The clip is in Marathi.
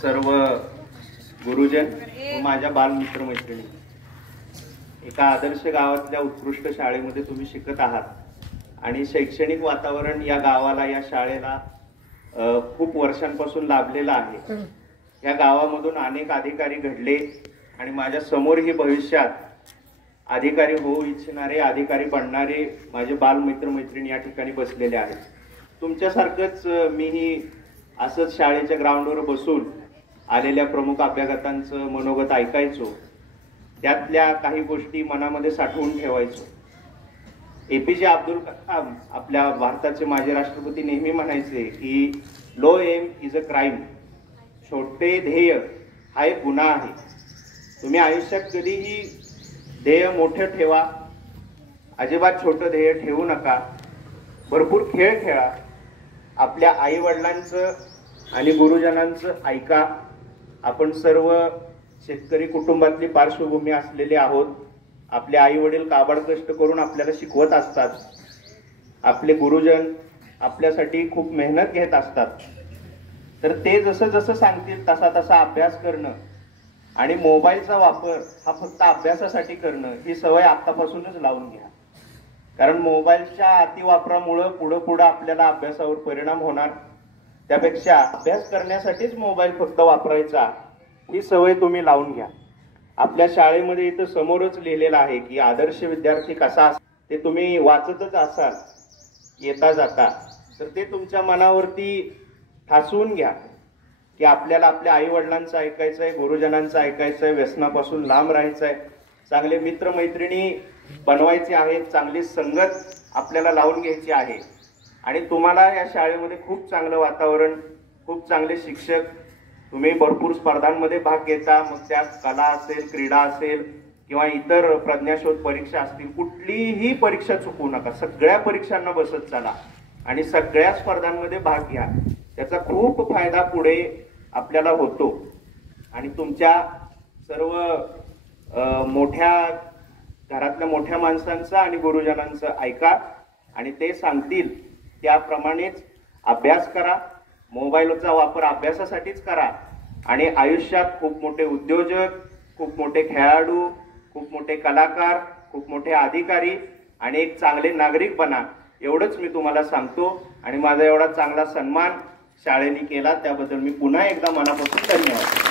सर्व गुरुजन व माझ्या बालमित्र मैत्रिणी, एका आदर्श गावातल्या उत्कृष्ट शाळेमध्ये तुम्ही शिकत आहात आणि शैक्षणिक वातावरण या गावाला, या शाळेला खूप वर्षांपासून लाभलेलं आहे। या गावामधून अनेक अधिकारी घडले आणि माझ्या समोरही भविष्यात अधिकारी होऊ इच्छिणारे, अधिकारी बनणारे माझे बालमित्र मैत्रिणी या ठिकाणी बसलेले आहेत। तुमच्यासारखंच मीही असंच शाळेच्या ग्राउंडवर बसून आलेल्या प्रमुख अभ्यागतांचं मनोगत ऐकायचो, त्यातल्या काही गोष्टी मनामध्ये साठवून ठेवायचो। एपीजे अब्दुल कलाम आपल्या भारताचे माजी राष्ट्रपती नेहमी म्हणायचे की low aim is a crime, छोटे ध्येय हा एक गुन्हा आहे। तुम्ही आयुष्यात कधीही ध्येय मोठं ठेवा, अजिबात छोटं ध्येय ठेवू नका। भरपूर खेळ खेळा, आपल्या आई वडिलांचं आणि गुरुजनांचं ऐका। आपण सर्व शेतकरी कुटुंबातली पार्श्वभूमी असलेले आहोत। आपले आई वडील काबाड कष्ट करून आपल्याला शिकवत असतात, आपले गुरुजन आपल्यासाठी खूप मेहनत घेत असतात। तर ते जसं जसं सांगतील तसा तसा अभ्यास करणं आणि मोबाईलचा वापर हा फक्त अभ्यासासाठी करणं ही सवय आतापासूनच लावून घ्या। कारण मोबाईलच्या अतिवापरामुळे पुढे आपल्याला अभ्यासावर परिणाम होणार। त्यापेक्षा अभ्यास करण्यासाठीच मोबाईल फक्त वापरायचा ही सवय तुम्ही लावून घ्या। आपल्या शाळेमध्ये इथं समोरच लिहिलेलं आहे की आदर्श विद्यार्थी कसा असतो ते तुम्ही वाचतच असाल येता जाता, तर ते तुमच्या मनावरती ठासवून घ्या की आपल्याला आपल्या आई वडिलांचं ऐकायचं आहे, गुरुजनांचं ऐकायचं आहे, व्यसनापासून लांब राहायचं आहे, चांगले मित्र मैत्रिणी बनवायचे आहेत, चांगली संगत आपल्याला लावून घ्यायची आहे। आणि तुम्हाला या शाळेमध्ये खूप चांगलं वातावरण, खूप चांगले शिक्षक, तुम्ही भरपूर स्पर्धांमध्ये भाग घेता, मग त्यात कला असेल, क्रीडा असेल किंवा इतर प्रज्ञाशोध परीक्षा असतील, कुठलीही परीक्षा चुकवू नका। सगळ्या परीक्षांना बसत चला आणि सगळ्या स्पर्धांमध्ये भाग घ्या। त्याचा खूप फायदा पुढे आपल्याला होतो। आणि तुमच्या सर्व मोठ्या घरातल्या मोठ्या माणसांचं आणि गुरुजनांचं ऐका आणि ते सांगतील त्याप्रमाणेच अभ्यास करा। मोबाईलचा वापर अभ्यासासाठीच करा आणि आयुष्यात खूप मोठे उद्योजक, खूप मोठे खेळाडू, खूप मोठे कलाकार, खूप मोठे अधिकारी आणि एक चांगले नागरिक बना, एवढंच मी तुम्हाला सांगतो। आणि माझा एवढा चांगला सन्मान शाळेने केला त्याबद्दल मी पुन्हा एकदा मनापासून धन्यवाद।